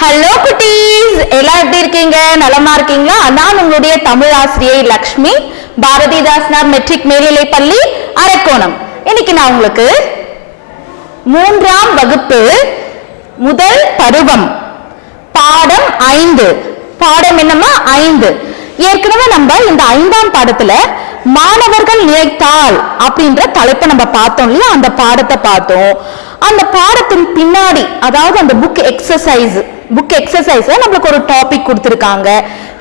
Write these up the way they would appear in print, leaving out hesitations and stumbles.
Hello குட்டீஸ், எல்லாம் எப்படி இருக்கீங்க? நலமா இருக்கீங்களா? நான் உங்களுடைய தமிழ் ஆசிரியை லக்ஷ்மி, பாரதிதாசனார் மெட்ரிக் மேல்நிலைப் பள்ளி அரக்கோணம். இன்னைக்கு நான் உங்களுக்கு 3ஆம் வகுப்பு முதல் பருவம் பாடம் 5. பாடம் என்னமா 5. ஏற்கனவே நம்ம இந்த 5ஆம் பாடத்துல மாணவர்கள் நினைத்தால் அப்படின்ற தலைப்பை நம்ம பார்த்தோம் இல்லையா? அந்த பாடத்தை பார்த்தோம். அந்த பாடத்தின் பின்னாடி, அதாவது அந்த புக் எக்ஸசைஸ்ல நம்மளுக்கு ஒரு டாபிக் கொடுத்திருக்காங்க.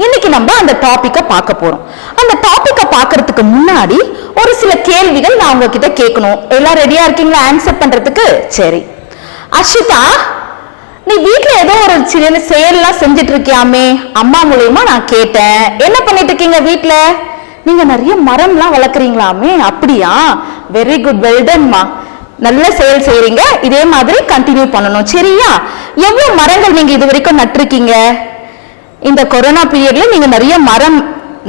இன்னைக்கு நம்ம அந்த டாபிக்கை பார்க்க போறோம். அந்த டாபிக்கை பார்க்கறதுக்கு முன்னாடி ஒரு சில கேள்விகள் நான் உங்ககிட்ட கேட்கணும். எல்லாம் ரெடியா இருக்கீங்களா ஆன்சர் பண்றதுக்கு? சரி, அர்ஷிதா, நீ வீட்டுல ஏதோ ஒரு சின்ன செயல்லாம் செஞ்சுட்டு இருக்கியாமே, அம்மா மூலியமா நான் கேட்டேன். என்ன பண்ணிட்டு இருக்கீங்க வீட்டுல? நீங்க நிறைய மரம்லாம் வளர்க்குறீங்களாமே, அப்படியா? வெரி குட், வெல்டன்மா. நல்ல செயல் செய்யறீங்க. இதே மாதிரி கண்டினியூ பண்ணணும், சரியா? எவ்வளவு மரங்கள் நீங்க இது வரைக்கும் நட்டிருக்கீங்க? இந்த கொரோனா பீரியட்ல நீங்க நிறைய மரம்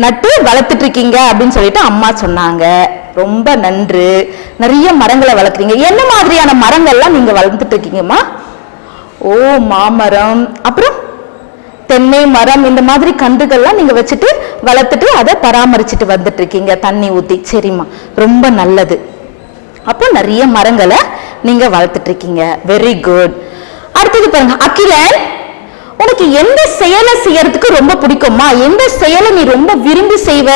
நட்டு வளர்த்துட்டு இருக்கீங்க அப்படின்னு சொல்லிட்டு அம்மா சொன்னாங்க. ரொம்ப நன்று. நிறைய மரங்களை வளர்க்குறீங்க. என்ன மாதிரியான மரங்கள்லாம் நீங்க வளர்த்துட்டு இருக்கீங்கம்மா? ஓ, மாமரம், அப்புறம் தென்னை மரம், இந்த மாதிரி கன்றுகள்லாம் நீங்க வச்சுட்டு வளர்த்துட்டு அதை பராமரிச்சுட்டு வந்துட்டு இருக்கீங்க, தண்ணி ஊத்தி. சரிம்மா, ரொம்ப நல்லது. அப்போ நிறைய மரங்களை நீங்க வளர்த்துட்டு இருக்கீங்க. Very good. அடுத்தது பாருங்க, அகிலன், உனக்கு எந்த செயலை செய்யறதுக்கு ரொம்ப பிடிக்குமா? எந்த செயலை நீ ரொம்ப விரும்பி செய்வ?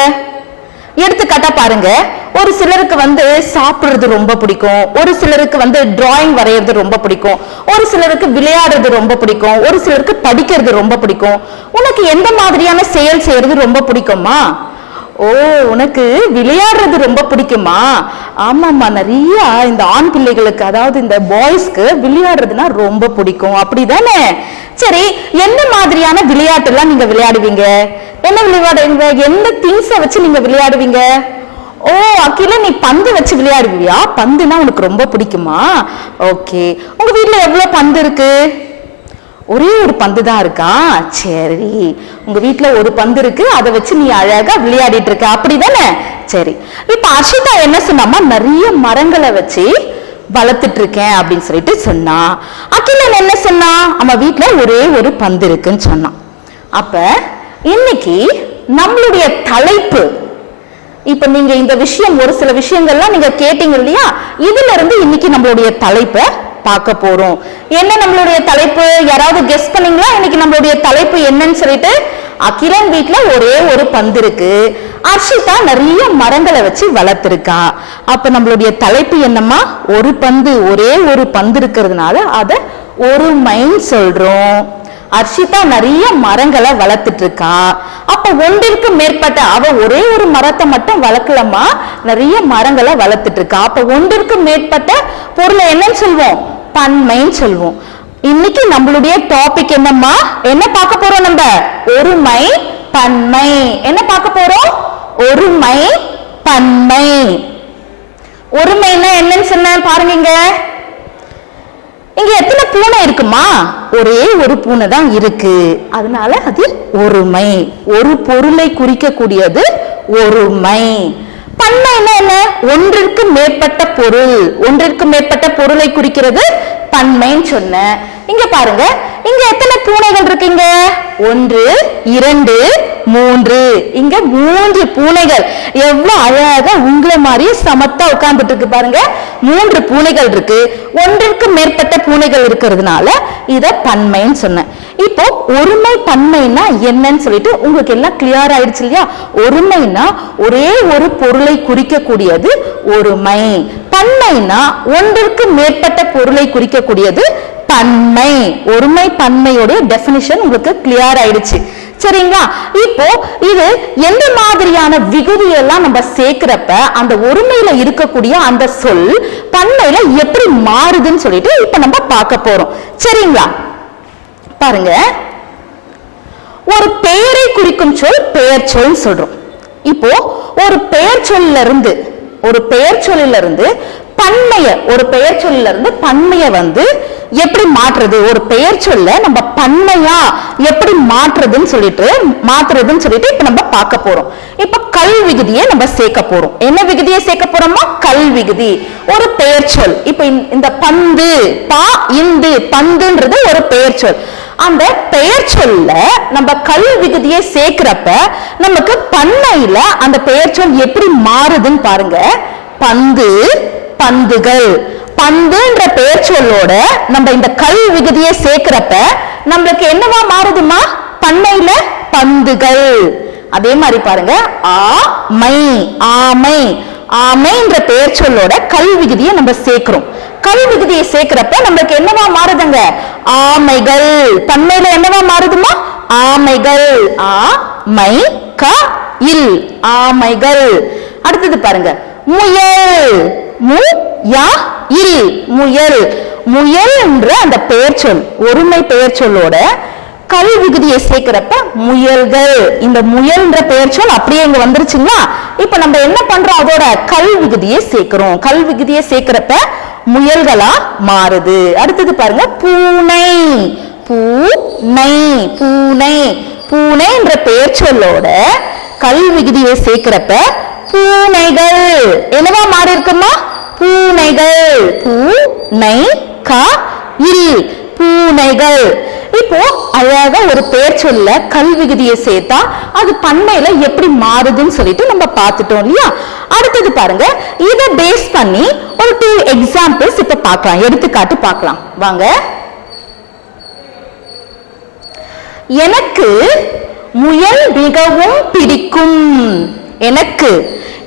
எடுத்துக்காட்டா பாருங்க, ஒரு சிலருக்கு சாப்பிடுறது ரொம்ப பிடிக்கும், ஒரு சிலருக்கு டிராயிங் வரைகிறது ரொம்ப பிடிக்கும், ஒரு சிலருக்கு விளையாடுறது ரொம்ப பிடிக்கும், ஒரு சிலருக்கு படிக்கிறது ரொம்ப பிடிக்கும். உனக்கு எந்த மாதிரியான செயல் செய்யறது ரொம்ப பிடிக்குமா? ஓ, உனக்கு விளையாடுறது ரொம்ப பிடிக்குமா? ஆமாம்மா, நிறைய இந்த ஆண் பிள்ளைகளுக்கு, அதாவது இந்த பாய்ஸ்க்கு விளையாடுறதுன்னா ரொம்ப பிடிக்கும், அப்படிதானே? சரி, எந்த மாதிரியான விளையாட்டு எல்லாம் நீங்க விளையாடுவீங்க? என்ன விளையாடுவீங்க? எந்த திங்ஸை வச்சு நீங்க விளையாடுவீங்க? ஓ, அகில, நீ பந்து வச்சு விளையாடுவியா? பந்துனா உனக்கு ரொம்ப பிடிக்குமா? ஓகே. உங்க வீட்டுல எவ்வளவு பந்து இருக்கு? ஒரே ஒரு பந்து தான் இருக்கா? சரி, உங்க வீட்டுல ஒரு பந்து இருக்கு, அதை வச்சு நீ அழகா விளையாடிட்டு இருக்க, அப்படிதானே? சரி, இப்ப அர்ஷிதா என்ன சொன்னாமா, நிறைய மரங்களை வச்சு வளர்த்துட்டு இருக்கேன் அப்படின்னு சொல்லிட்டு சொன்னா. அகிலன் என்ன சொன்னா, நம்ம வீட்டுல ஒரே ஒரு பந்து இருக்குன்னு சொன்னான். அப்ப இன்னைக்கு நம்மளுடைய தலைப்பு, இப்ப நீங்க இந்த விஷயம், ஒரு சில விஷயங்கள்லாம் நீங்க கேட்டீங்க இல்லையா? இதுல இருந்து இன்னைக்கு நம்மளுடைய தலைப்பை பார்க்க போறோம். என்ன நம்மளுடைய தலைப்பு? யாராவது கெஸ் பண்ணீங்களா? இன்னைக்கு நம்மளுடைய தலைப்பு என்னன்னு சொல்லிட்டு? அகிலன் வீட்டுல ஒரே ஒரு பந்து இருக்கு, அர்ஷிதா நிறைய மரங்களை வச்சு வளர்த்திருக்கா. அப்ப நம்மளுடைய தலைப்பு என்னமா? ஒரு பந்து, ஒரே ஒரு பந்து இருக்கிறதுனால அத ஒருமைன்னு சொல்றோம். அர்ஷிதா நிறைய மரங்களை வளர்த்துட்டு இருக்கா. அப்ப ஒன்றிற்கு மேற்பட்ட, அவ ஒரே ஒரு மரத்தை மட்டும் வளர்க்கலமா, நிறைய மரங்களை வளர்த்துட்டு இருக்கா. அப்ப ஒன்றிற்கு மேற்பட்ட பொருளை என்னன்னு சொல்வோம்? பன்மைன்னு சொல்வோம். இன்னைக்கு நம்மளுடைய டாபிக் என்னம்மா? என்ன பார்க்க போறோம் நம்ம? ஒருமை பன்மை. என்ன பார்க்க போறோம்? ஒருமை பன்மை. ஒருமைன்னா என்னன்னு சொன்ன பாருங்க. இங்க எத்தனை பூனை இருக்குமா? ஒரே ஒரு பூனை தான் இருக்கு, அதனால அது ஒருமை. ஒரு பொருளை குறிக்கக்கூடியது ஒருமை. பன்மைன்னா என்ன? ஒன்றிற்கு மேற்பட்ட பொருள், ஒன்றிற்கு மேற்பட்ட பொருளை குறிக்கிறது பன்மைன்னு சொன்ன. இங்க பாருங்க, இங்க எத்தனை பூனைகள் இருக்குங்க? 1, 2, 3. இங்க 3 பூனைகள். எவ்வளவு அழகா உங்களை மாதிரியே சமத்தா உட்கார்ந்துட்டு இருக்கு பாருங்க. 3 பூனைகள் இருக்கு. ஒன்றிற்கு மேற்பட்ட பூனைகள் இருக்கிறதுனால இத பன்மைன்னு சொன்னேன். இப்போ ஒருமை பன்மைன்னா என்னன்னு சொல்லிட்டு உங்களுக்கு எல்லாம் கிளியர் ஆயிடுச்சு இல்லையா? ஒருமைனா ஒரே ஒரு பொருளை குறிக்கக்கூடியது ஒருமை. பன்மைனா ஒன்றிற்கு மேற்பட்ட பொருளை குறிக்கக்கூடியது பன்மை. ஒருமை பன்மையோட டெஃபினிஷன் உங்களுக்கு கிளியர் ஆயிடுச்சு, சரிங்களா? இப்போ இது எந்த மாதிரியான விகுதியெல்லாம் நம்ம சேர்க்கிறப்ப அந்த ஒருமையில இருக்கக்கூடிய அந்த சொல் பன்மையில எப்படி மாறுதுன்னு சொல்லிட்டு இப்ப நம்ம பார்க்க போறோம், சரிங்களா? பாருங்க, ஒரு பெயரை குறிக்கும் சொல் பெயர் சொல் சொல்றோம். இப்போ ஒரு பெயர் சொல்லில இருந்து பன்மைய, ஒரு பெயர் சொல்லில இருந்து பன்மைய எப்படி மாற்றுறது? ஒரு பெயர் சொல்ல நம்ம பன்மையா எப்படி மாற்றுறதுன்னு சொல்லிட்டு இப்ப நம்ம பார்க்க போறோம். இப்ப கல் விகுதியை நம்ம சேர்க்க போறோம். என்ன விகுதியை சேர்க்க போறோமா? கல் விகுதி. ஒரு பெயர் சொல். இப்ப இந்த பந்து, பந்துன்றது ஒரு பெயர் சொல். அந்த பெயர் சொல்ல நம்ம கல் விகுதியை சேர்க்கிறப்ப நமக்கு பன்மையில அந்த பெயர் சொல் எப்படி மாறுதுன்னு பாருங்க. பந்து, பந்துகள். பந்துன்ற பெயர் சொல்லோட நம்ம இந்த கல் விகுதியை சேர்க்கிறப்ப நம்மளுக்கு என்னவா மாறுதுமா? பன்மையில பந்துகள். அதே மாதிரி பாருங்க, ஆமை, ஆமை. ஆமைன்ற பெயர் சொல்லோட கல் விகுதியை நம்ம சேர்க்கிறோம். கல் விகுதியை சேர்க்கிறப்ப நம்மளுக்கு என்னவா மாறுதுங்க? ஆமைகள். பன்மையில என்னவா மாறுதுமா? ஆமைகள். ஆமை க இல், ஆமைகள். அடுத்தது பாருங்க, முயல். மு யா இல், முயல். முயல் என்ற அந்த பெயர் சொல், ஒருமை பெயர் சொல்லோட கல் விகுதியை சேர்க்கிறப்ப முயல்கள். இந்த முயல்ன்ற பெயர் சொல் அப்படியே இங்க வந்துருச்சுங்களா? இப்ப நம்ம என்ன பண்றோம்? அதோட கல் விகுதியை சேர்க்கிறோம். கல் விகுதியை சேர்க்கிறப்ப முயல்களா மாறுது. அடுத்தது பாருங்க, பூனை. பூனை, பூனை. பூனை என்ற பெயர் சொல்லோட கல் விகுதியை சேர்க்கிறப்ப பூனைகள் என்னவா மாறி இருக்குமா? பூனைகள். பூனை க இல், பூனைகள். இப்போ அழகா ஒரு பெயர் சொல்ல கல் விகுதியை சேர்த்தா அது பன்மையில எப்படி மாறுதுன்னு சொல்லிட்டு நம்ம பார்த்துட்டோம் இல்லையா? அடுத்தது பாருங்க, இதை பேஸ் பண்ணி ஒரு 2 எக்ஸாம்பிள்ஸ் இப்ப பார்க்கலாம், எடுத்துக்காட்டு பார்க்கலாம் வாங்க. எனக்கு முயல் மிகவும் பிடிக்கும். எனக்கு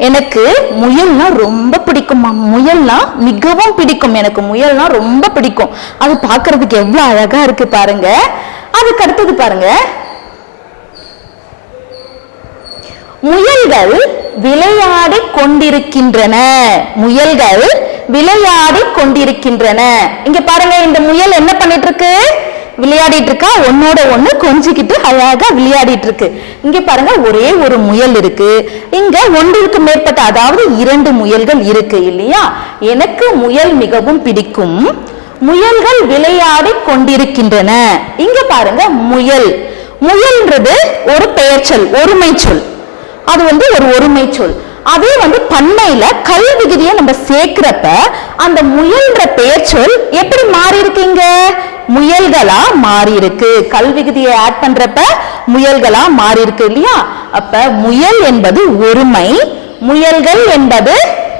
எனக்கு முயல்னா ரொம்ப பிடிக்குமா? முயல்னா மிகவும் பிடிக்கும். எனக்கு முயல்னா ரொம்ப பிடிக்கும். அது பார்க்கிறதுக்கு எவ்வளவு அழகா இருக்கு பாருங்க. அதுக்கு அடுத்தது பாருங்க, முயல்கள் விளையாடி கொண்டிருக்கின்றன. முயல்கள் விளையாடி கொண்டிருக்கின்றன. இங்க பாருங்க, இந்த முயல் என்ன பண்ணிட்டு இருக்கு? விளையாடிட்டு இருக்கா. ஒன்னோட ஒண்ணு கொஞ்சிக்கிட்டு அழகா விளையாடிட்டு இருக்கு. இங்க பாருங்க, ஒரே ஒரு முயல் இருக்கு. இங்க ஒன்றுக்கு மேற்பட்ட, அதாவது 2 முயல்கள் இருக்கு இல்லையா? எனக்கு முயல் மிகவும் பிடிக்கும். முயல்கள் விளையாடி கொண்டிருக்கின்றன. இங்க பாருங்க, முயல். முயல்ன்றது ஒரு பெயர் சொல், ஒருமை சொல். அது ஒரு ஒருமை சொல். அதே பன்மையில கல் விகுதியை நம்ம சேர்க்கிறப்ப அந்த முயல்ன்ற பெயர் சொல் எப்படி மாறி இருக்கீங்க? முயல்களா மாறி இருக்கு. கல் விகுதியை ஆட் பண்றப்ப முயல்களா மாறி இருக்கு இல்லையா? அப்ப முயல் என்பது ஒருமை, முயல்கள் என்பது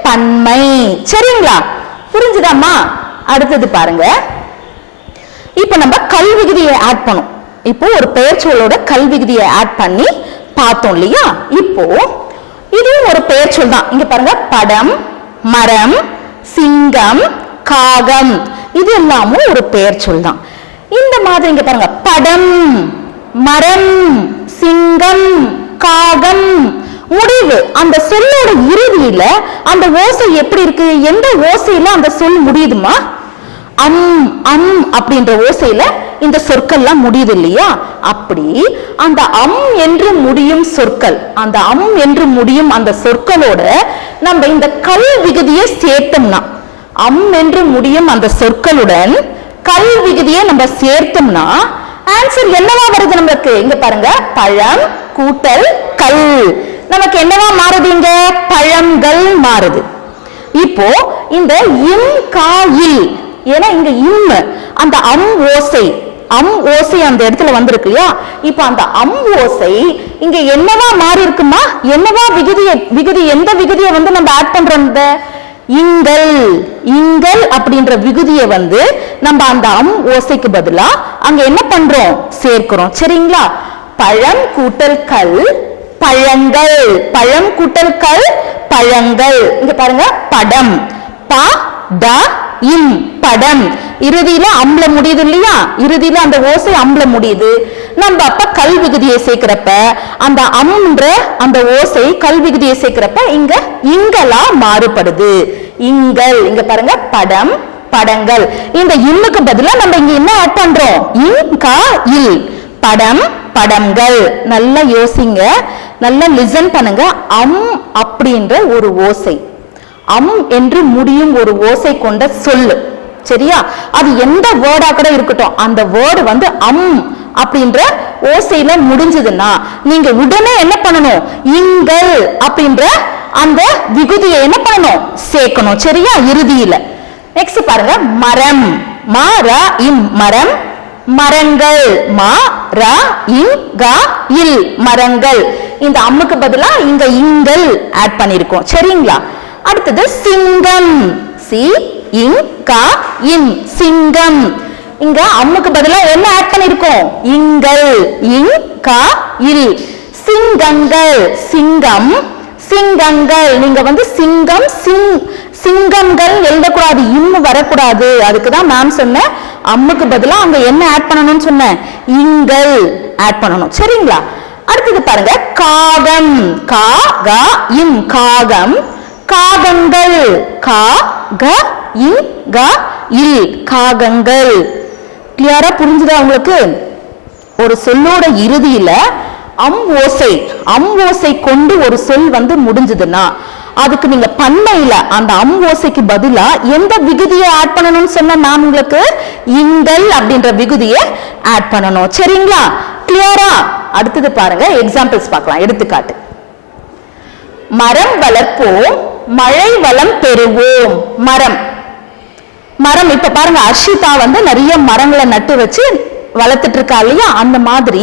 பன்மை. சரிங்களா? புரிஞ்சுதாமா? அடுத்தது பாருங்க, இப்ப நம்ம கல் விகுதியை ஆட் பண்ணோம். இப்போ ஒரு பெயர் சொல்லோட கல் விகுதியை ஆட் பண்ணி பார்த்தோம் இல்லையா? இப்போ இதுவும் ஒரு பெயர் சொல் தான். இங்க பாருங்க, படம், மரம், சிங்கம், காகம். இது எல்லாமும் ஒரு பெயர் சொல் தான். இந்த மாதிரி இங்க பாருங்க, படம், மரம், சிங்கம், காகம். முடிவு, அந்த சொல்லோட இறுதியில அந்த ஓசை எப்படி இருக்கு? எந்த ஓசையில அந்த சொல் முடியுதுமா? அம், அம் அப்படின்ற ஓசையில இந்த சொற்கள்லாம் முடியுது இல்லையா? அப்படி அந்த அம் என்று முடியும் சொற்கள், அந்த அம் என்று முடியும் அந்த சொற்களோட நம்ம இந்த கல் விகுதியை சேர்த்தோம்னா, அம் என்று முடியும் அந்த சொற்களுடன் கல் விகுதியை நம்ம சேர்த்தோம்னா ஆன்சர் என்னவா வருது நமக்கு? இங்க பாருங்க, பழம் கூட்டல் கல். நமக்கு என்னவா மாறுது? இங்க பழங்கள் மாறுது. இப்போ இந்த இம் கா இல், ஏன்னா இங்க இம் அந்த அம் ஓசை, அம் ஓசை அந்த இடத்துல வந்திருக்கு இல்லையா? இப்ப அந்த அம் ஓசை இங்க என்னவா மாறி இருக்குமா? என்னவா விகுதி எந்த விகுதியை நம்ம ஆட் பண்றோம்? இங்கள், இங்கள் அப்படின்ற விகுதியை நம்ம அந்த அம் ஓசைக்கு பதிலா அங்க என்ன பண்றோம்? சேர்க்கிறோம். சரிங்களா? பழம் கூட்டல் கல், பழங்கள். பழம் கூட்டல் கல், பழங்கள். இங்க பாருங்க, படம், ப ட இம், படம். இறுதியில அம்ல முடியுது இல்லையா? இறுதியில அந்த ஓசை அம்ல முடியுது. நம்ம அப்ப கல் விகுதியை சேர்க்கிறப்ப அந்த அம்ன்ற அந்த ஓசை கல் விகுதியை சேர்க்கிறப்ப இங்க இங்களா மாறுபடுது. இங்கள். இங்க பாருங்க, படம், படங்கள். இந்த இம்முக்கு பதிலா நம்ம இங்க என்ன ஆட் பண்றோம்? இம் கா இல், படம், படங்கள். நல்லா யோசிங்க, நல்லா லிசன் பண்ணுங்க. அம் அப்படின்ற ஒரு ஓசை, அம் என்று முடியும் ஒரு ஓசை கொண்ட சொல்லு. சரியா? அது எந்த வேர்டா கூட இருக்கட்டும், அந்த வேர்டு அம் அப்படின்ற ஓசையில முடிஞ்சதுன்னா நீங்க உடனே என்ன பண்ணணும்? இங்கள் அப்படின்ற அந்த விகுதியை என்ன பண்ணணும்? சேர்க்கணும். சரியா? இறுதியில. நெக்ஸ்ட் பாருங்க, மரம், மர இம், மரம், மரங்கள், மா ர இங் க இல், மரங்கள். இந்த அம்முக்கு பதிலா இங்க இங்கள் ஆட் பண்ணிருக்கோம். சரிங்களா? அடுத்தது சிங்கம், சி இங் க இன், சிங்கம். இங்க அம்முக்கு பதிலா என்ன ஆட் பண்ணிருக்கோம்? இங்கள், இங் க இல். சிங்கங்கள், சிங்கம், சிங்கங்கள். நீங்க சிங்கம், சிங்கங்கள் எழுதக்கூடாது, இம்மு வரக்கூடாது. அதுக்குதான் மேம் சொன்ன அம்முக்கு பதிலா அங்க என்ன ஆட் பண்ணணும்னு சொன்னேன்? இங்கள் ஆட் பண்ணணும். சரிங்களா? அடுத்தது பாருங்க, காகம், கா க இம், காகம். காகங்கள், கா க இங் க இல், காகங்கள். கிளியரா புரிஞ்சுதா உங்களுக்கு? ஒரு சொல்லோட இறுதியில அம் ஓசை கொண்டு ஒரு சொல் முடிஞ்சதுன்னா அதுக்கு நீங்க பன்மையில அந்த அம் ஓசைக்கு பதிலா எந்த விகுதியை ஆட் பண்ணணும்னு சொன்ன நான் உங்களுக்கு இங்கள் அப்படின்ற விகுதியை ஆட் பண்ணணும். சரிங்களா? கிளியரா? அடுத்தது பாருங்க, எக்ஸாம்பிள்ஸ் பார்க்கலாம். எடுத்துக்காட்டு, மரம் வளர்ப்போம், மழை வளம் பெறுவோம். மரம், மரம். இப்ப பாருங்க, அர்ஷிதா நிறைய மரங்களை நட்டு வச்சு வளர்த்துட்டு இருக்கா இல்லையா? அந்த மாதிரி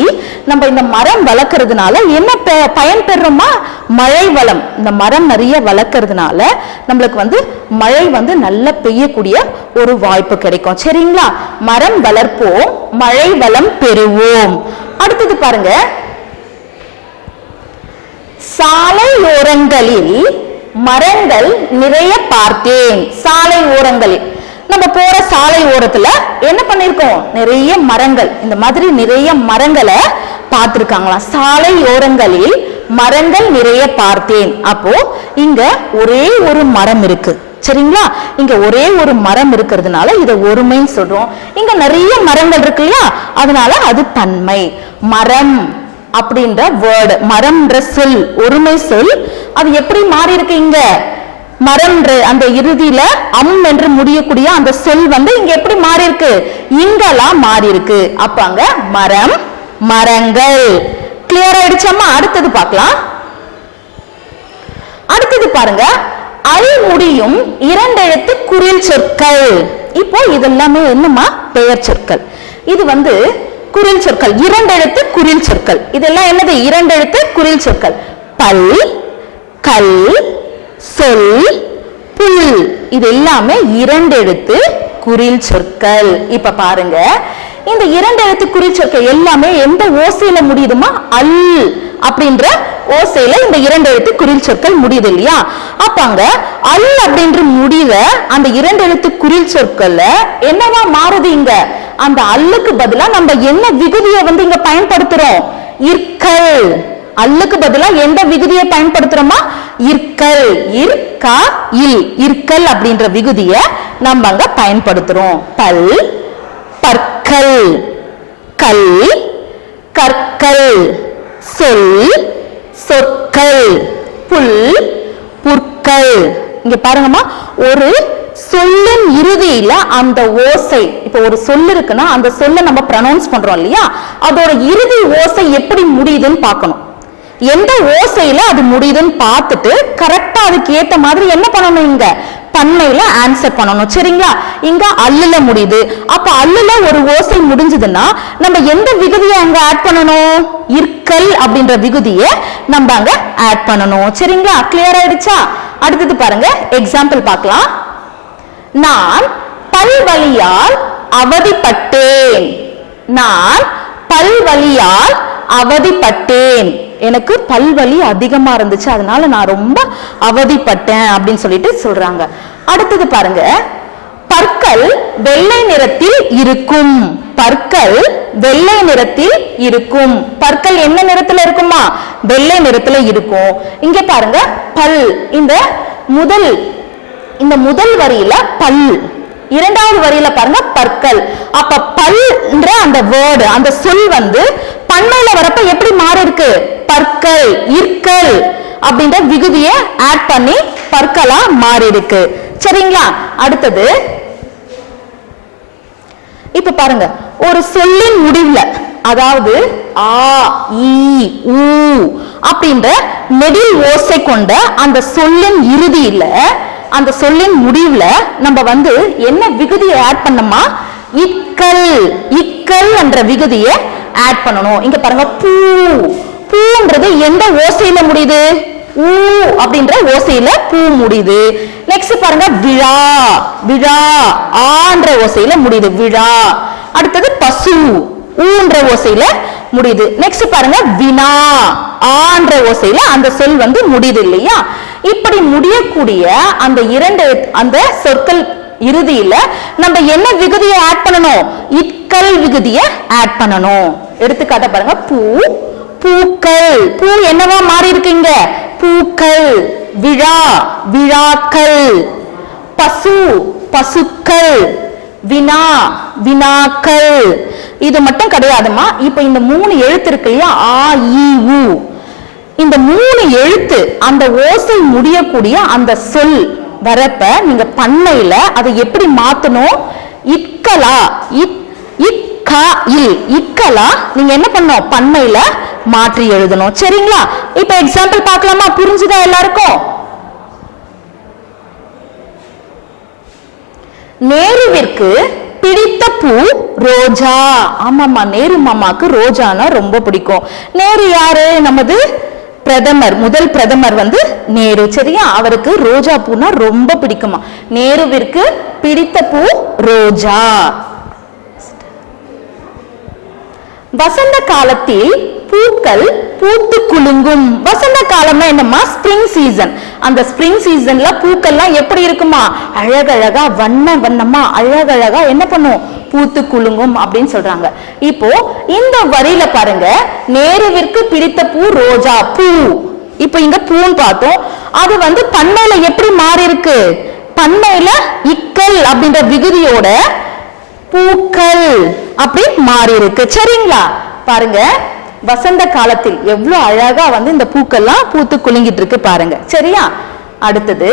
நம்ம இந்த மரம் வளர்க்கறதுனால என்ன பயன் பெறுறோமா? மழை வளம். இந்த மரம் நிறைய வளர்க்கறதுனால நம்மளுக்கு மழை நல்லா பெய்யக்கூடிய ஒரு வாய்ப்பு கிடைக்கும். சரிங்களா? மரம் வளர்ப்போம், மழை வளம் பெறுவோம். அடுத்தது பாருங்க, சாலை ஓரங்களில் மரங்கள் நிறைய பார்த்தேன். சாலை ஓரங்களில் நம்ம போற சாலை ஓரத்துல என்ன பண்ணிருக்கோம்? நிறைய மரங்கள். இந்த மாதிரி நிறைய மரங்களை பார்த்திருக்காங்களா? சாலை ஓரங்களில் மரங்கள் நிறைய பார்த்தேன். அப்போ இங்க ஒரே ஒரு மரம் இருக்கு. சரிங்களா? இங்க ஒரே ஒரு மரம் இருக்கிறதுனால இதை ஒருமைன்னு சொல்றோம். இங்க நிறைய மரங்கள் இருக்கு இல்லையா? அதனால அது பன்மை. மரம் அப்படின்ற வேர்டு, மரம்ன்ற சொல் ஒருமை சொல். அது எப்படி மாறி இருக்கு? இங்க மரம் அந்த இறுதியில அம் என்று முடியக்கூடிய அந்த சொல் இங்க எப்படி மாறி இருக்கு? இங்கெல்லாம் மாறி இருக்கு. அப்ப அங்க மரம், மரங்கள். கிளியர் ஆயிடுச்சாமா? அடுத்தது பார்க்கலாம். அடுத்தது பாருங்க, ஐ முடியும் இரண்டெழுத்து குறில் சொற்கள். இப்போ இதெல்லாமே என்னமா? பெயர் சொற்கள். இது குறில் சொற்கள், இரண்டெழுத்து குறில் சொற்கள். இதெல்லாம் என்னது? இரண்டெழுத்து குறில் சொற்கள். பல், கல், சொல், புல். இது எல்லாமே இரண்டெழுத்து குறில் சொற்கள். இப்ப பாருங்க, இந்த இரண்டெழுத்து குறில் சொற்கள் எல்லாமே எந்த ஓசையில முடியுதுமா? அல் அப்படின்ற ஓசையில இந்த இரண்டெழுத்து குறில் சொற்கள் முடியுது இல்லையா? அப்ப அங்க அல் அப்படின்ற முடிவ அந்த இரண்டெழுத்து குறில் சொற்கள்ல என்னவா மாறுது? இங்க அந்த அல்லுக்கு பதிலா நம்ம என்ன விகுதியை இங்க பயன்படுத்துறோம்? இற்கல். அல்லுக்கு பதிலா எந்த விகுதியை பயன்படுத்துறோமா? இற்கல். இற்கா இல், இற்கல் அப்படின்ற விகுதியை நம்ம அங்க பயன்படுத்துறோம். பல், பற்கள், கல், கற்கள், சொல், சொற்கள், புல், புற்கள். இங்க பாருங்கம்மா, ஒரு சொல்லின் இறுதியில அந்த ஓசை, இப்ப ஒரு சொல் இருக்குன்னா அந்த சொல்ல நம்ம ப்ரொனவுன்ஸ் பண்றோம் இல்லையா? அதோட இறுதி ஓசை எப்படி முடியுதுன்னு பார்க்கணும். எந்த ஓசையில அது முடியுதுன்னு பார்த்துட்டு கரெக்டா அதுக்கு ஏத்த மாதிரி என்ன பண்ணணும்? இங்க பன்மையில ஆன்சர் பண்ணணும். சரிங்களா? இங்க அல்லுல முடியுது. அப்ப அல்லுல ஒரு ஓசை முடிஞ்சதுன்னா நம்ம எந்த விகுதியை அங்க ஆட் பண்ணணும்? இற்கல் அப்படின்ற விகுதியை நம்ம அங்க ஆட் பண்ணணும். சரிங்களா? கிளியர் ஆயிடுச்சா? அடுத்தது பாருங்க, எக்ஸாம்பிள் பார்க்கலாம். நான் பல்வலியால் அவதிப்பட்டேன். நான் பல்வலியால் அவதிப்பட்டேன். எனக்கு பல்வலி அதிகமா இருந்துச்சு, அதனால நான் ரொம்ப அவதிப்பட்டேன் அப்படின்னு சொல்லிட்டு சொல்றாங்க. அடுத்தது பாருங்க, பற்கள் வெள்ளை நிறத்தில் இருக்கும். பற்கள் வெள்ளை நிறத்தில் இருக்கும். பற்கள் என்ன நிறத்துல இருக்குமா? வெள்ளை நிறத்துல இருக்கும். இங்க பாருங்க, பல். இந்த முதல் வரியில பல், இரண்டாவது வரியில பாருங்க பற்கள். அப்ப பல்ன்ற அந்த வேர்டு, அந்த சொல் பன்மையில வரப்ப எப்படி மாறி இருக்கு? பற்கள், இற்கல் அப்படின்ற விகுதியை ஆட் பண்ணி பற்களா மாறி இருக்கு. சரிங்களா? அடுத்தது இப்ப பாருங்க, ஒரு சொல்லின் முடிவுல, அதாவது ஆ, ஈ, ஊ அப்படின்ற நெடில் ஓசை கொண்ட அந்த சொல்லின் இறுதியில, அந்த சொல்லின் முடிவுல நம்ம என்ன விகுதியை ஆட் பண்ணமா? இற்கல், இக்க இக்கல் என்ற விகுதியை ஆட் பண்ணணும். இங்க பாருங்க பூ, பூன்றது எந்த ஓசையில முடியுது? ஊ அப்படின்ற ஓசையில பூ முடியுது. நெக்ஸ்ட் பாருங்க விழா, விழா ஆன்ற ஓசையில முடியுது விழா. அடுத்தது பசு, ஊன்ற ஓசையில முடியுது. நெக்ஸ்ட் பாருங்க வினா, ஆன்ற ஓசையில அந்த சொல் வந்து முடியுது இல்லையா? இப்படி முடியக்கூடிய அந்த இரண்டு அந்த சொற்கள் இறுதியில நம்ம என்ன விகுதியை ஆட் பண்ணணும்? இக்கல் விகுதியை ஆட் பண்ணணும். எடுத்துக்காட்ட பாருங்க பூ, பூக்கள், பூ என்னவா மாறி இருக்கீங்க? பூக்கள். விழா, விழாக்கள். பசு, பசுக்கள். வினா, வினாக்கள். இது மட்டும் கிடையாதுமா. இப்ப இந்த 3 எழுத்து இருக்கு இல்லையா? ஆ இ உ, இந்த 3 எழுத்து அந்த ஓசை முடியக்கூடிய அந்த சொல் வரப்ப நீங்க பண்ணையில அதை எப்படி மாத்தணும்? இக்கலா, இக்கலா நீங்க என்ன பண்ணணும்? பண்ணையில மாற்றி எழுதணும். சரிங்களா? இப்ப எக்ஸாம்பிள் பார்க்கலாமா? புரிஞ்சுதா எல்லாருக்கும்? நேருவிற்கு பிடித்த பூ ரோஜா. ஆமாமா, நேரு மாமாக்கு ரோஜானா ரொம்ப பிடிக்கும். நேரு யாரு? நமது பிரதமர், முதல் பிரதமர் வந்து நேரு. சரியா? அவருக்கு ரோஜா பூனா ரொம்ப பிடிக்குமா. நேருவிற்கு பிடித்த பூ ரோஜா. வசந்த காலத்தில் பூக்கள் பூத்து குலுங்கும். வசந்த காலம்னா என்னமா? Spring season. அந்த ஸ்பிரிங் சீசன்ல பூக்கள்லாம் எப்படி இருக்குமா? அழகழகா வண்ண வண்ணமா அழகழகா என்ன பண்ணும்? பூத்து குலுங்கும் அப்படின்னு சொல்றாங்க. இப்போ இந்த வரியில பாருங்க, நேருவிற்கு பிடித்த பூ ரோஜா பூ. இப்போ இங்க பூன்னு பார்த்தோம். அது வந்து பன்மையில எப்படி மாறி இருக்கு? பன்மையில இக்கல் அப்படின்ற விகுதியோட பூக்கள் அப்படி மாறி இருக்கு. சரிங்களா? பாருங்க, வசந்த காலத்தில் எவ்வளவு அழகா வந்து இந்த பூக்கள்லாம் பூத்து குலுங்கிட்டு இருக்கு பாருங்க. சரியா? அடுத்தது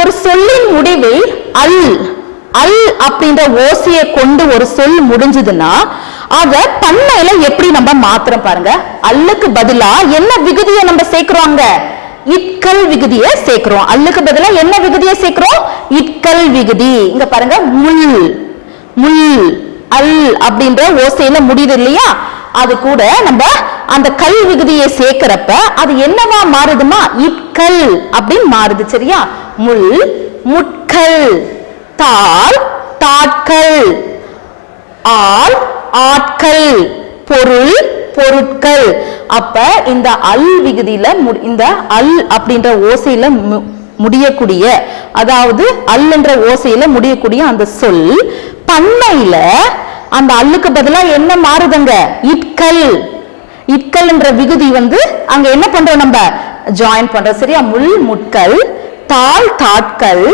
ஒரு சொல்லின் முடிவில் அல், அல் அப்படின்ற ஓசையை கொண்டு ஒரு சொல் முடிஞ்சதுன்னா அத பன்மையில எப்படி நம்ம மாத்திரம் பாருங்க. அல்லுக்கு பதிலா என்ன விகுதியை நம்ம சேர்க்கிறோங்க? இட்கல் விகுதியை சேர்க்கிறோம். அல்லுக்கு பதிலா என்ன விகுதியை சேர்க்கிறோம்? இட்கல் விகுதி. இங்க பாருங்க, முள், முள் அல் அப்படின்ற ஓசையில முடியுது இல்லையா? அது கூட நம்ம அந்த கல் விகுதியை சேர்க்கிறப்ப அது என்னவா மாறுதுமா? இட்கல் அப்படின்னு மாறுது. சரியா? முள், முட்கள். தாள், தாட்கள். ஆள், ஆட்கள். பொருள், பொருட்கள். அப்ப இந்த அல் விகுதியில இந்த அல் அப்படின்ற ஓசையில முடியக்கூடிய, அதாவது அல் என்ற ஓசையில முடியக்கூடிய அந்த சொல் பன்மையில அந்த அல்லுக்கு பதிலா என்ன மாறுதுங்க? இட்கல். இட்கல் என்ற விகுதி வந்து அங்க என்ன பண்றோம்? நம்ம ஜாயின் பண்றோம். சரியா? முள், முட்கள். தாள், தாட்கள்.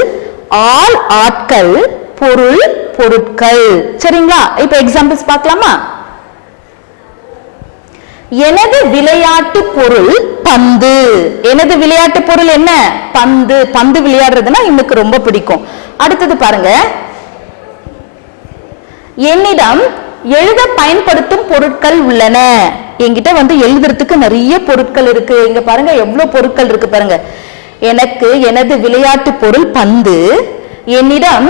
ஆள், ஆட்கள். பொருள், பொருட்கள். சரிங்களா? இப்ப எக்ஸாம்பிள்ஸ் பார்க்கலாமா? எனது விளையாட்டு பொருள் பந்து. எனது விளையாட்டு பொருள் என்ன? பந்து. பந்து விளையாடுறதுன்னா எனக்கு ரொம்ப பிடிக்கும். அடுத்தது பாருங்க, என்னிடம் எழுத பயன்படுத்தும் பொருட்கள் உள்ளன. என்கிட்ட வந்து எழுதுறதுக்கு நிறைய பொருட்கள் இருக்கு. இங்க பாருங்க எவ்வளவு பொருட்கள் இருக்கு பாருங்க. எனக்கு எனது விளையாட்டு பொருள் பந்து, என்னிடம்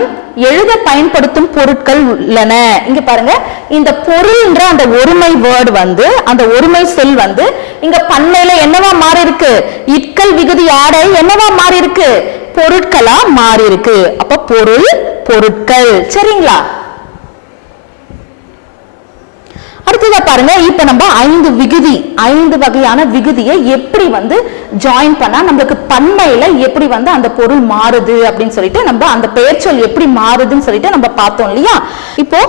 எழுத பயன்படுத்தும் பொருட்கள் உள்ளன. இங்க பாருங்க, இந்த பொருள்ன்ற அந்த ஒருமை வேர்டு வந்து, அந்த ஒருமை சொல் வந்து இங்க பன்மையில என்னவா மாறி இருக்கு? இட்கல் விகுதி ஆடை என்னவா மாறி இருக்கு? பொருட்களா மாறி இருக்கு. அப்ப பொருள், பொருட்கள். சரிங்களா? அடுத்ததா பாருங்க, இப்ப நம்ம 5 விகுதி, 5 வகையான விகுதியை எப்படி வந்து ஜாயின் பண்ணா நம்மளுக்கு பன்மையில எப்படி வந்து அந்த பொருள் மாறுது அப்படின்னு சொல்லிட்டு நம்ம அந்த பெயர்ச்சொல் எப்படி மாறுதுன்னு சொல்லிட்டு நம்ம பார்த்தோம் இல்லையா? இப்போ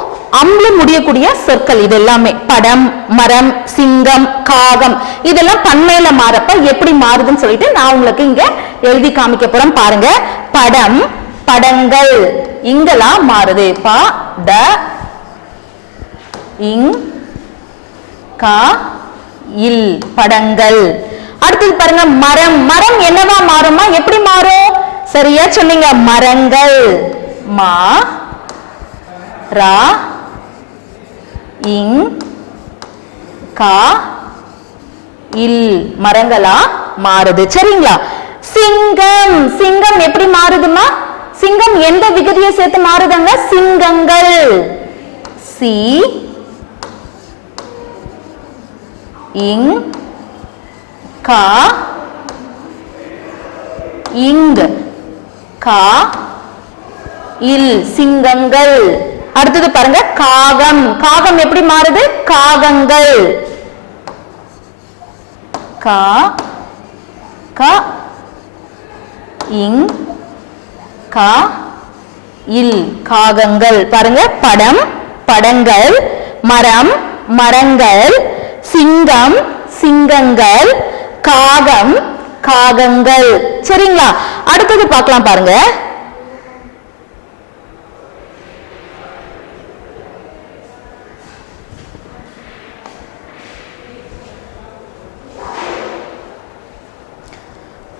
அம்ல முடியக்கூடிய சொற்கள் இது எல்லாமே படம், மரம், சிங்கம், காகம் இதெல்லாம் பன்மையில மாறப்ப எப்படி மாறுதுன்னு சொல்லிட்டு நான் உங்களுக்கு இங்க எழுதி காமிக்க போறேன். பாருங்க, படம், படங்கள் இங்கெல்லாம் மாறுது. ப, ட, இங், கா, இல், படங்கள். அடுத்தது பாருங்க, மரம். மரம் என்னவா மாறுமா? எப்படி மாறும்? சரியா சொன்னீங்க, மரங்கள். மா, ரா, இங், கா, இல், மரங்களா மாறுது. சரிங்களா? சிங்கம். சிங்கம் எப்படி மாறுதுமா? சிங்கம் எந்த விகுதியை சேர்த்து மாறுதுங்க? சிங்கங்கள். சி இங் கா இங் கா இல் சிங்கங்கள். அடுத்தது பாருங்க காகம். காகம் எப்படி மாறுது? காகங்கள். கா கா இங் கா இல் காகங்கள். பாருங்க படம் படங்கள், மரம் மரங்கள், சிங்கம் சிங்கங்கள், காகம் காகங்கள். சரிங்களா? அடுத்தது பார்க்கலாம் பாருங்க.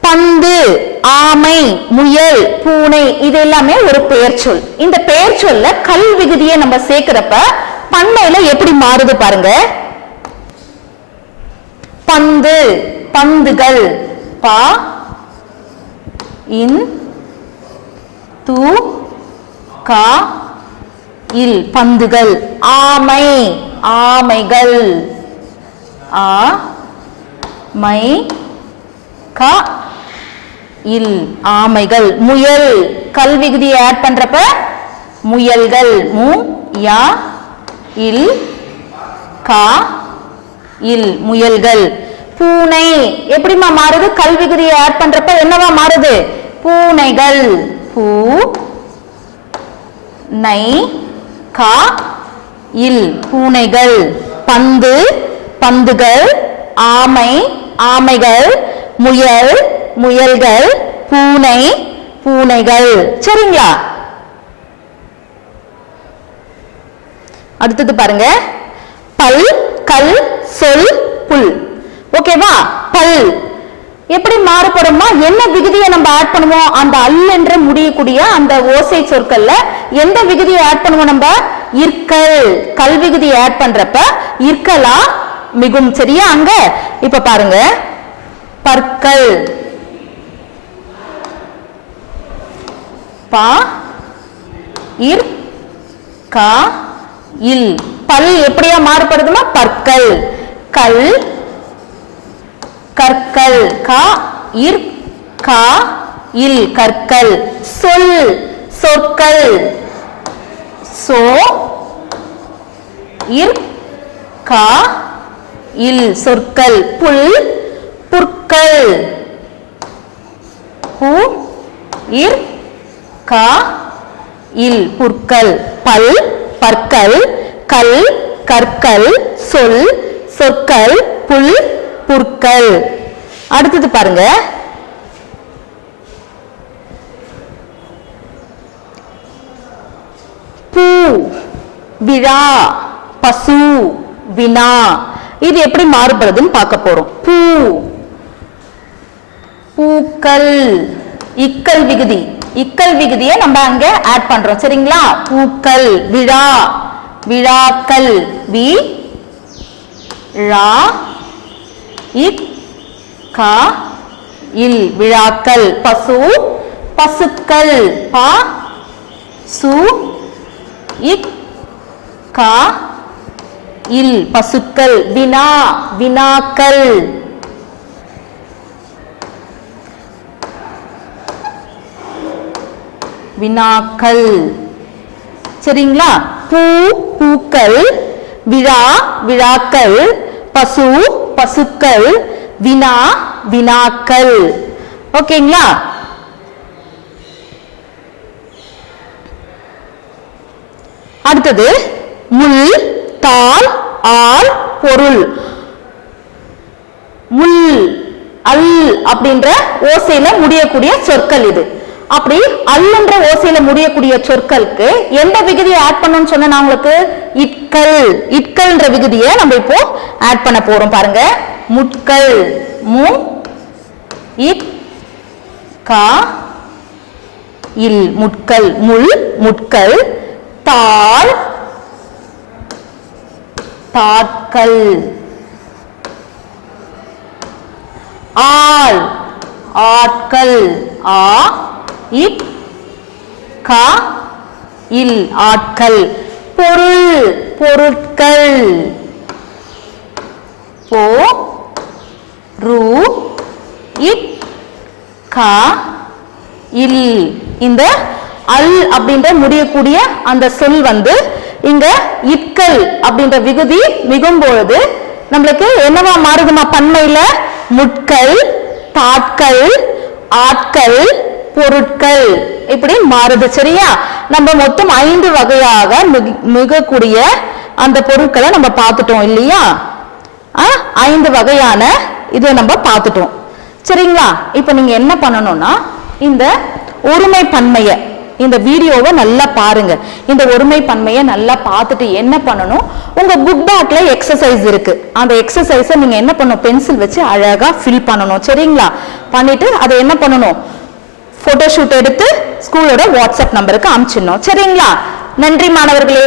பந்து, ஆமை, முயல், பூனை இது எல்லாமே ஒரு பெயர் சொல். இந்த பெயர் சொல்ல கல் விகுதியை நம்ம சேர்க்கிறப்ப பன்மையில எப்படி மாறுது பாருங்க. பந்து பந்துகள், பா இன் து கா இல் பந்துகள். ஆமை ஆமைகள், ஆ மை கா இல் ஆமைகள். முயல் கல் விகுதியை ஆட் பண்றப்ப முயல்கள், மு யா இல் கா இல் முயல்கள். பூனை எப்படிமா மாறுது? கல் விகுதியை ஆட் பண்றப்ப என்னவா மாறுது? பூனைகள், பூ நை கா இல் பூனைகள். பந்து பந்துகள், ஆமை ஆமைகள், முயல் முயல்கள், பூனை பூனைகள். சரிங்களா? அடுத்தது பாருங்க பல் கல் சொல் புல். ஓகேவா? பல் எப்படி மாறுபடுமா? என்ன விகுதியை நம்ம ஆட் பண்ணுவோம்? அந்த அல் என்ற முடியக்கூடிய அந்த ஓசை சொற்கள்ல எந்த விகுதியை ஆட் பண்ணுவோம்? நம்ம இற்கல். கல் விகுதியை ஆட் பண்றப்ப இற்கலா மிகும். சரியா? அங்க இப்ப பாருங்க பற்கள், பா இர் கா இல் பல் எப்படியா மாறுபடுதுமா? பற்கள். கல் கற்கள், கா இர் கா இல் கற்கள். சொல் சொற்கள், சோ இர் கா இல் சொற்கள். புல் புற்கள், பு இர் கா இல் புற்கள். பல் பற்கள், கல் கற்கள், சொல் சொற்கள், புல் புற்கள். அடுத்தது பாருங்க பூ விழா பசு வினா. இது எப்படி மாறுபடுதுன்னு பார்க்க போறோம். பூ பூக்கள் இக்கல் விகுதி. இக்கல் விகுதியை நம்ம அங்க ஆட் பண்றோம். சரிங்களா? பூக்கள். விழா விழாக்கள், வி ரா இக் கா இல் விழாக்கள். பசு பசுக்கள், பா சு இக் கா இல் பசுக்கள். வினா வினாக்கள். வினாக்கள். சரிங்களா? பூ பூக்கள், விழா விழாக்கள், பசு பசுக்கள், வினா வினாக்கள். ஓகேங்களா? அடுத்தது முள் தாள் ஆள் பொருள். முள் அல் அப்படின்ற ஓசையில முடியக்கூடிய சொற்கள் இது. அப்படி அல்லன்ற ஓசையில முடியக்கூடிய சொற்களுக்கு எந்த விகுதியை ஆட் பண்ணணும்னு சொன்ன நான் உங்களுக்கு? இட்கல். இட்கல்ன்ற விகுதியை நம்ம இப்போ ஆட் பண்ண போறோம். பாருங்க முட்கள், மு இட் கா இல் முட்கள். முள் முட்கள். தாள் தாட்கள். ஆள் ஆட்கள், ஆ இட் கா இல் ஆட்கள். பொருள் பொருட்கள். போ ரு இட் கா இல். இந்த அல் அப்படின்ற முடியக்கூடிய அந்த சொல் வந்து இங்க இட்கள் அப்படின்ற விகுதி மிகும் பொழுது நம்மளுக்கு என்னவா மாறுதுமா? பன்மையில முட்கள், தாட்கள், ஆட்கள், பொருட்கள் இப்படி மாறுது. சரியா? நம்ம மொத்தம் 5 வகையாக மிகக்கூடிய அந்த பொருட்களை நம்ம பார்த்துட்டோம் இல்லையா? 5 வகையான இதை நம்ம பார்த்துட்டோம். சரிங்களா? இப்ப நீங்க என்ன பண்ணணும்னா இந்த ஒருமை பன்மையை இந்த வீடியோவை நல்லா பாருங்க. இந்த ஒருமை பன்மையை நல்லா பார்த்துட்டு என்ன பண்ணணும், உங்க புக் பேக்ல எக்ஸசைஸ் இருக்கு. அந்த எக்ஸசைஸை நீங்க என்ன பண்ணணும், பென்சில் வச்சு அழகா ஃபில் பண்ணணும். சரிங்களா? பண்ணிட்டு அதை என்ன பண்ணணும், போட்டோ ஷூட் எடுத்து ஸ்கூலோட வாட்ஸ்அப் நம்பருக்கு அனுப்பிச்சிடணும். சரிங்களா? நன்றி மாணவர்களே.